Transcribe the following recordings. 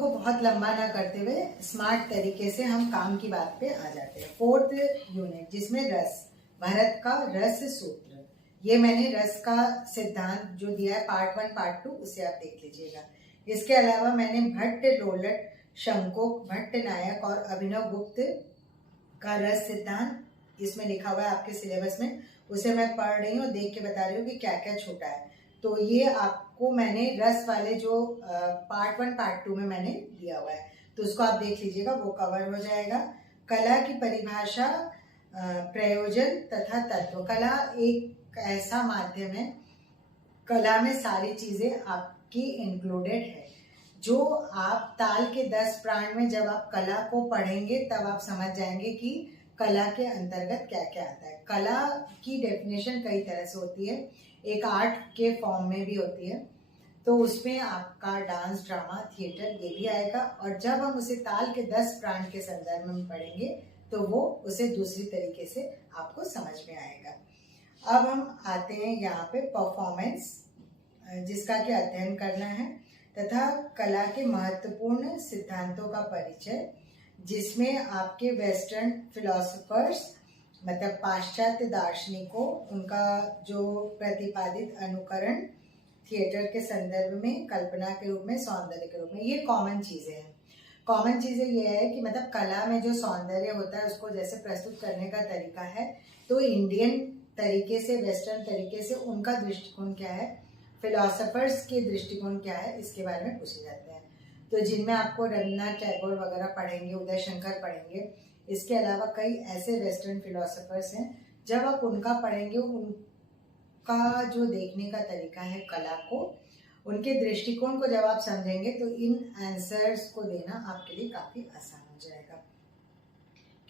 को बहुत लंबा ना करते हुए स्मार्ट तरीके से हम काम की बात पे आ जाते हैं। फोर्थ यूनिट जिसमें रस, भरत का रस सूत्र, ये मैंने रस का सिद्धांत जो दिया है पार्ट 1 पार्ट 2 उसे आप देख लीजिएगा। इसके अलावा मैंने भट्ट, लोलट, शंकोक, भट्ट नायक और अभिनव गुप्त का रस सिद्धांत इसमें लिखा हुआ है आपके सिलेबस में, उसे मैं पढ़ रही हूँ, देख के बता रही हूँ कि क्या क्या छूटा है। तो ये आपको मैंने रस वाले जो पार्ट 1 पार्ट 2 में मैंने दिया हुआ है, तो उसको आप देख लीजिएगा, वो कवर हो जाएगा। कला की परिभाषा, प्रयोजन तथा तत्व। कला एक ऐसा माध्यम है, कला में सारी चीजें आपकी इंक्लूडेड है। जो आप ताल के 10 प्राण में जब आप कला को पढ़ेंगे तब आप समझ जाएंगे कि कला के अंतर्गत क्या क्या आता है। कला की डेफिनेशन कई तरह से होती है, एक आर्ट के फॉर्म में भी होती है, तो उसमें आपका डांस, ड्रामा, थिएटर ये भी आएगा। और जब हम उसे ताल के 10 प्राण के संदर्भ में पढ़ेंगे तो वो उसे दूसरी तरीके से आपको समझ में आएगा। अब हम आते हैं यहाँ पे परफॉर्मेंस, जिसका कि अध्ययन करना है, तथा कला के महत्वपूर्ण सिद्धांतों का परिचय, जिसमें आपके वेस्टर्न फिलोसोफर्स मतलब पाश्चात्य दार्शनिकों, उनका जो प्रतिपादित अनुकरण थिएटर के संदर्भ में, कल्पना के रूप में, सौंदर्य के रूप में, ये कॉमन चीजें हैं। कॉमन चीजें ये है कि मतलब कला में जो सौंदर्य होता है उसको जैसे प्रस्तुत करने का तरीका है, तो इंडियन तरीके से, वेस्टर्न तरीके से उनका दृष्टिकोण क्या है, फिलोसोफर्स के दृष्टिकोण क्या है, इसके बारे में पूछे जाते हैं। तो जिनमें आपको रविन्द्रनाथ टैगोर वगैरह पढ़ेंगे, उदय शंकर पढ़ेंगे। इसके अलावा कई ऐसे वेस्टर्न फिलोसोफर्स हैं, जब आप उनका पढ़ेंगे, उनका जो देखने का तरीका है कला को, उनके दृष्टिकोण को जब आप समझेंगे तो इन आंसर्स को देना आपके लिए काफी आसान हो जाएगा।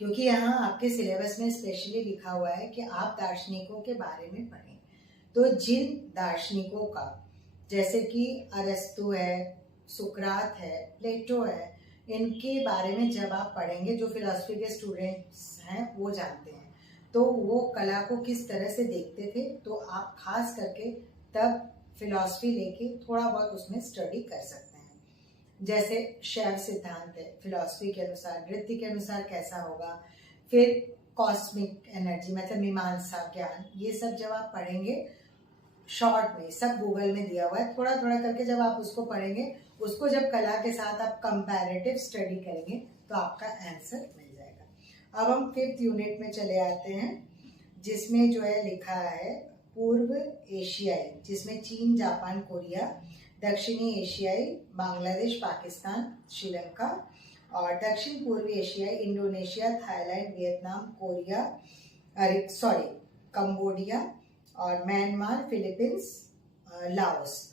क्योंकि यहाँ आपके सिलेबस में स्पेशली लिखा हुआ है कि आप दार्शनिकों के बारे में पढ़ें। तो जिन दार्शनिकों का, जैसे कि अरस्तु है, सुकरात है, प्लेटो है, इनके बारे में जब आप पढ़ेंगे, जो फिलॉसफी के स्टूडेंट्स हैं वो जानते हैं, तो वो कला को किस तरह से देखते थे, तो आप खास करके तब फिलॉसफी लेके थोड़ा बहुत उसमें स्टडी कर सकते हैं। जैसे शैव सिद्धांत है, फिलॉसफी के अनुसार, नृत्य के अनुसार कैसा होगा, फिर कॉस्मिक एनर्जी मतलब मीमांसा ज्ञान, ये सब जब आप पढ़ेंगे शॉर्ट में, सब गूगल में दिया हुआ है, थोड़ा थोड़ा करके जब आप उसको पढ़ेंगे, उसको जब कला के साथ आप कंपैरेटिव स्टडी करेंगे तो आपका आंसर मिल जाएगा। अब हम 5th यूनिट में चले आते हैं, जिसमें जो है लिखा है पूर्व एशियाई, जिसमें चीन, जापान, कोरिया, दक्षिणी एशियाई, बांग्लादेश, पाकिस्तान, श्रीलंका, और दक्षिण पूर्वी एशियाई, Indonesia, Thailand, Vietnam, Korea, Cambodia, और म्यांमार, फिलीपींस, लाओस।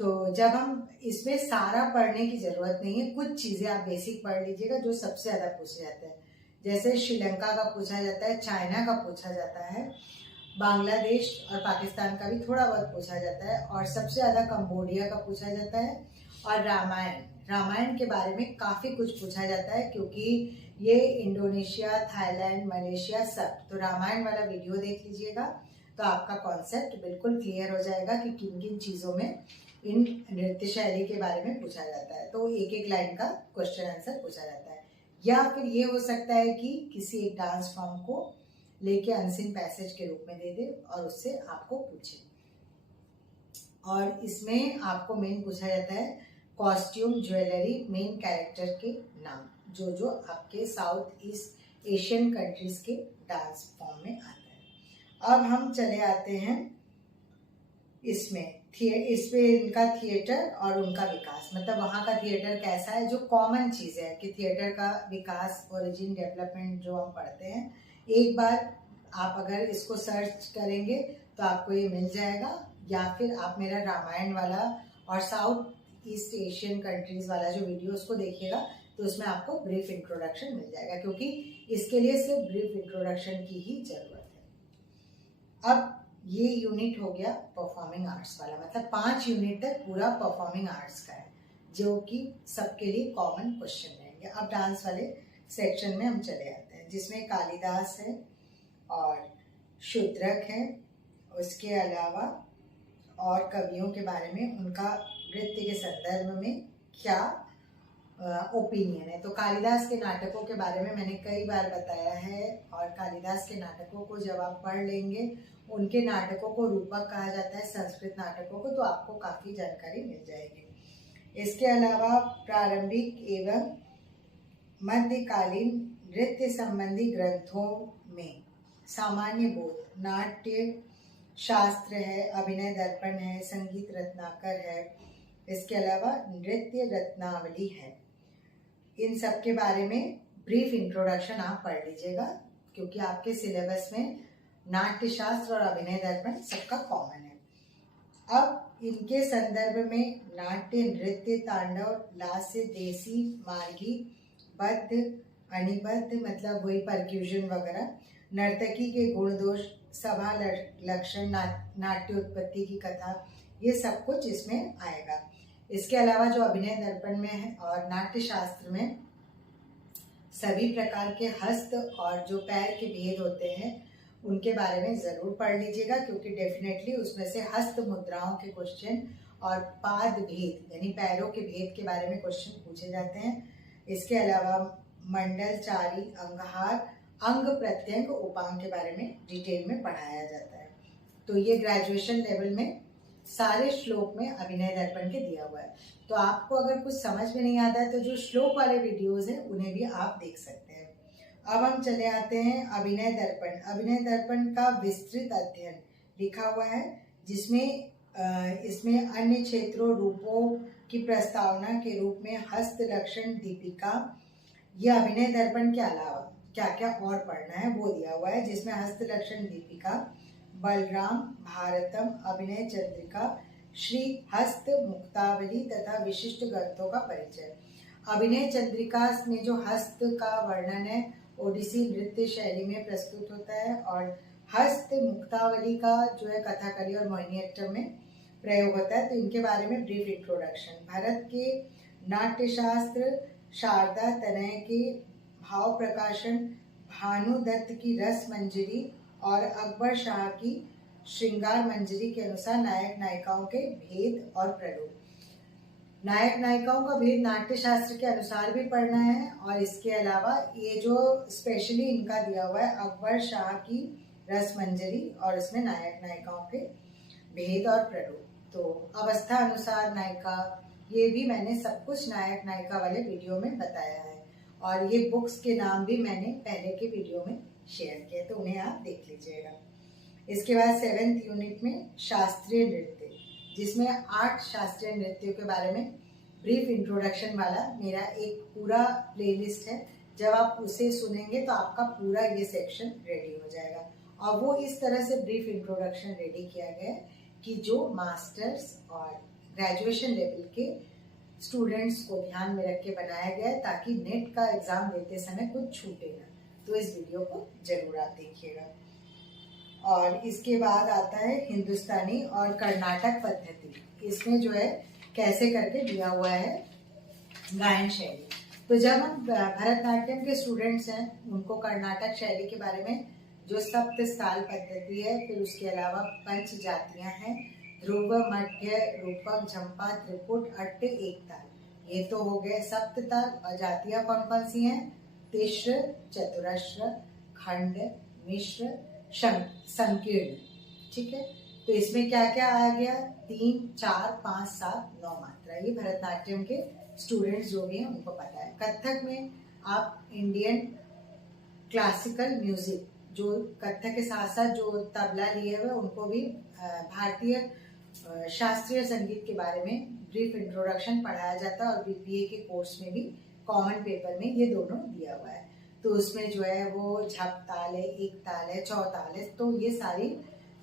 तो जब हम इसमें सारा पढ़ने की जरूरत नहीं है, कुछ चीजें आप बेसिक पढ़ लीजिएगा जो सबसे ज्यादा पूछे जाते हैं। जैसे श्रीलंका का पूछा जाता है, चाइना का पूछा जाता है, बांग्लादेश और पाकिस्तान का भी थोड़ा बहुत पूछा जाता है, और सबसे ज्यादा कंबोडिया का पूछा जाता है। और रामायण के बारे में काफी कुछ पूछा जाता है, क्योंकि ये इंडोनेशिया, थाईलैंड, मलेशिया सब, तो रामायण वाला वीडियो देख लीजिएगा, तो आपका कॉन्सेप्ट बिल्कुल क्लियर हो जाएगा कि किन किन चीजों में इन नृत्य शैली के बारे में पूछा जाता है। तो एक एक लाइन का क्वेश्चन आंसर पूछा जाता है। या फिर ये हो सकता है कि किसी एक डांस फॉर्म को लेके अनसीन पैसेज के रूप में दे दे और उससे आपको पूछे। और इसमें आपको मेन पूछा जाता है कॉस्ट्यूम, ज्वेलरी, मेन कैरेक्टर के नाम, जो जो आपके साउथ ईस्ट एशियन कंट्रीज के डांस फॉर्म में आते हैं। अब हम चले आते हैं इसमें इनका थिएटर और उनका विकास, मतलब वहाँ का थिएटर कैसा है, जो कॉमन चीज़ है कि थिएटर का विकास, ओरिजिन, डेवलपमेंट जो हम पढ़ते हैं। एक बार आप अगर इसको सर्च करेंगे तो आपको ये मिल जाएगा, या फिर आप मेरा रामायण वाला और साउथ ईस्ट एशियन कंट्रीज वाला जो वीडियो उसको देखिएगा, तो उसमें आपको ब्रीफ इंट्रोडक्शन मिल जाएगा, क्योंकि इसके लिए सिर्फ ब्रीफ इंट्रोडक्शन की ही जरूरत है। अब ये यूनिट हो गया परफॉर्मिंग आर्ट्स वाला, मतलब 5 यूनिट तक पूरा परफॉर्मिंग आर्ट्स का है, जो कि सबके लिए कॉमन क्वेश्चन रहेंगे। अब डांस वाले सेक्शन में हम चले आते हैं, जिसमें कालिदास है और शूद्रक है, उसके अलावा और कवियों के बारे में, उनका नृत्य के संदर्भ में क्या ओपिनियन है। तो कालिदास के नाटकों के बारे में मैंने कई बार बताया है, और कालिदास के नाटकों को जब आप पढ़ लेंगे, उनके नाटकों को रूपक कहा जाता है संस्कृत नाटकों को, तो आपको काफ़ी जानकारी मिल जाएगी। इसके अलावा प्रारंभिक एवं मध्यकालीन नृत्य संबंधी ग्रंथों में सामान्य बोध, नाट्य शास्त्र है, अभिनय दर्पण है, संगीत रत्नाकर है, इसके अलावा नृत्य रत्नावली है। इन सब के बारे में ब्रीफ इंट्रोडक्शन आप पढ़ लीजिएगा, क्योंकि आपके सिलेबस में नाट्य शास्त्र और अभिनय दर्पण सबका कॉमन है। अब इनके संदर्भ में नाट्य, नृत्य, तांडव, लास्य, देसी, मार्गी, बद्ध, अनिबद्ध मतलब वही परक्यूजन वगैरह, नर्तकी के गुण दोष, सभा लक्षण, नाट्य उत्पत्ति की कथा, ये सब कुछ इसमें आएगा। इसके अलावा जो अभिनय दर्पण में है और नाट्य शास्त्र में सभी प्रकार के हस्त और जो पैर के भेद होते हैं उनके बारे में ज़रूर पढ़ लीजिएगा, क्योंकि डेफिनेटली उसमें से हस्त मुद्राओं के क्वेश्चन और पाद भेद यानी पैरों के भेद के बारे में क्वेश्चन पूछे जाते हैं। इसके अलावा मंडल, चारी, अंगहार, अंग प्रत्यंग, उपांग के बारे में डिटेल में पढ़ाया जाता है। तो ये ग्रेजुएशन लेवल में सारे श्लोक में अभिनय दर्पण के दिया हुआ है। तो आपको अगर कुछ समझ में नहीं आता है तो जो श्लोक वाले वीडियोस हैं उन्हें भी आप देख सकते हैं। अब हम चले आते हैं अभिनय दर्पण। अभिनय दर्पण का विस्तृत अध्ययन लिखा हुआ है, जिसमें इसमें अन्य क्षेत्रों, रूपों की प्रस्तावना के रूप में हस्त लक्षण, दीपिका, यह अभिनय दर्पण के अलावा क्या क्या और पढ़ना है वो दिया हुआ है, जिसमें हस्त लक्षण, दीपिका, बलराम, भारतम, अभिनय चंद्रिका, श्री हस्त, मुक्तावली तथा विशिष्ट ग्रंथों का परिचय। अभिनय चंद्रिका में जो हस्त का वर्णन है ओडिसी नृत्य शैली में प्रस्तुत होता है, और हस्त मुक्तावली का जो है कथाकली और मोहिनीअट्टम में प्रयोग होता है। तो इनके बारे में ब्रीफ इंट्रोडक्शन। भारत के नाट्यशास्त्र, शारदा तनय के भाव प्रकाशन, भानुदत्त की रस मंजरी और अकबर शाह की श्रृंगार मंजरी के अनुसार नायक नायिकाओं के भेद और प्रलोभ। नायक नायिकाओं का भेद नाट्य शास्त्र के अनुसार भी पढ़ना है, और इसके अलावा ये जो स्पेशली इनका दिया हुआ है अकबर शाह की रस मंजरी, और इसमें नायक नायिकाओं के भेद और प्रलोभ। तो अवस्था अनुसार नायिका, ये भी मैंने सब कुछ नायक नायिका वाले वीडियो में बताया है, और ये बुक्स के नाम भी मैंने पहले के वीडियो में शेयर किए, तो उन्हें आप देख लीजिएगा। इसके बाद 7th यूनिट में शास्त्रीय नृत्य, जिसमें 8 शास्त्रीय नृत्यों के बारे में ब्रीफ इंट्रोडक्शन वाला मेरा एक पूरा प्लेलिस्ट है। जब आप उसे सुनेंगे तो आपका पूरा ये सेक्शन रेडी हो जाएगा, और वो इस तरह से ब्रीफ इंट्रोडक्शन रेडी किया गया है कि जो मास्टर्स और ग्रेजुएशन लेवल के स्टूडेंट्स को ध्यान में रख के बनाया गया है, ताकि नेट का एग्जाम देते समय कुछ छूटे ना। तो इस वीडियो को जरूर आप देखिएगा। और इसके बाद आता है हिंदुस्तानी और कर्नाटक पद्धति। इसमें जो है कैसे करके दिया हुआ है गायन शैली। तो जब हम भरतनाट्यम के स्टूडेंट्स हैं, उनको कर्नाटक शैली के बारे में जो सप्त ताल पद्धति है, फिर उसके अलावा पंच जातियां हैं, ध्रुव, मध्य, रूपक, झंपा, त्रिपुट, अट्ट, एक ताल, ये तो हो गए सप्त ताल। और जातियां कौन कौन सी हैं? तिश्र, चतुरश्र, खंड, मिश्र, संकीर्ण। ठीक है, तो इसमें क्या क्या आ गया? 3, 4, 5, 7, 9 मात्रा। ये भरतनाट्यम के स्टूडेंट्स जो भी हैं उनको पता है। कथक में आप इंडियन क्लासिकल म्यूजिक, जो कथक के साथ साथ जो तबला लिए हुए उनको भी भारतीय शास्त्रीय संगीत के बारे में ब्रीफ इंट्रोडक्शन पढ़ाया जाता है, और बीपीए के कोर्स में भी कॉमन पेपर में ये दोनों दिया हुआ है। तो उसमें जो है वो झप ताल है, एक ताल है, चौताल है। तो ये सारी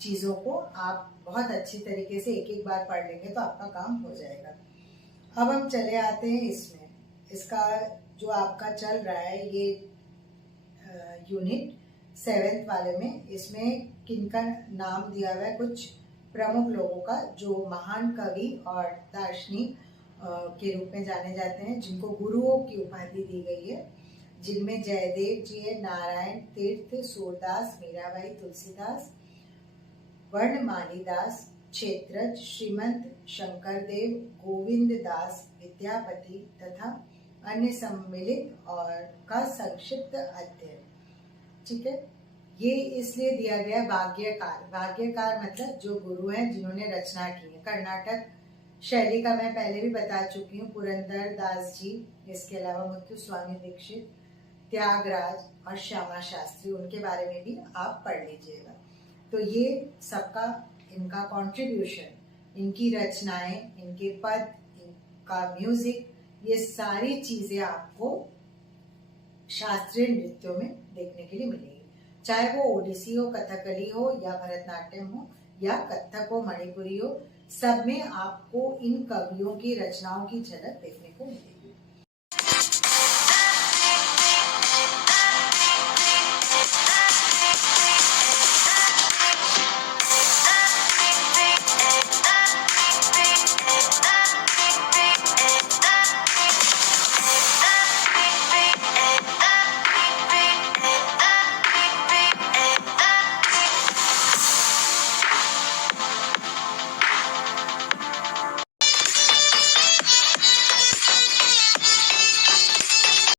चीज़ों को आप बहुत अच्छी तरीके से एक एक बार पढ़ लेंगे तो आपका काम हो जाएगा। अब हम चले आते हैं इसमें, इसका जो आपका चल रहा है ये यूनिट 7th वाले में, इसमें किनका नाम दिया हुआ है, कुछ प्रमुख लोगों का जो महान कवि और दार्शनिक के रूप में जाने जाते हैं, जिनको गुरुओं की उपाधि दी गई है, जिनमें जयदेव जी है, नारायण तीर्थ, सूरदास, मीराबाई, तुलसीदास, वर्णमाली दास, क्षेत्रज, श्रीमंत, शंकरदेव, गोविंद दास, विद्यापति तथा अन्य सम्मिलित और का संक्षिप्त अध्ययन। ठीक है, ये इसलिए दिया गया वाग्यकार। वाग्यकार मतलब जो गुरु हैं जिन्होंने रचना की है। कर्नाटक शैली का मैं पहले भी बता चुकी हूँ, पुरंदर दास जी, इसके अलावा मुत्तुस्वामी दीक्षित, त्यागराज और श्यामा शास्त्री, उनके बारे में भी आप पढ़ लीजिएगा। तो ये सबका इनका कंट्रीब्यूशन, इनकी रचनाएं, इनके पद, इनका म्यूजिक, ये सारी चीजें आपको शास्त्रीय नृत्यों में देखने के लिए मिलेगी। चाहे वो ओडिसी हो, कथकली हो या भरतनाट्यम हो या कथक हो, मणिपुरी हो, सब में आपको इन कवियों की रचनाओं की झलक देखने को मिलेगी।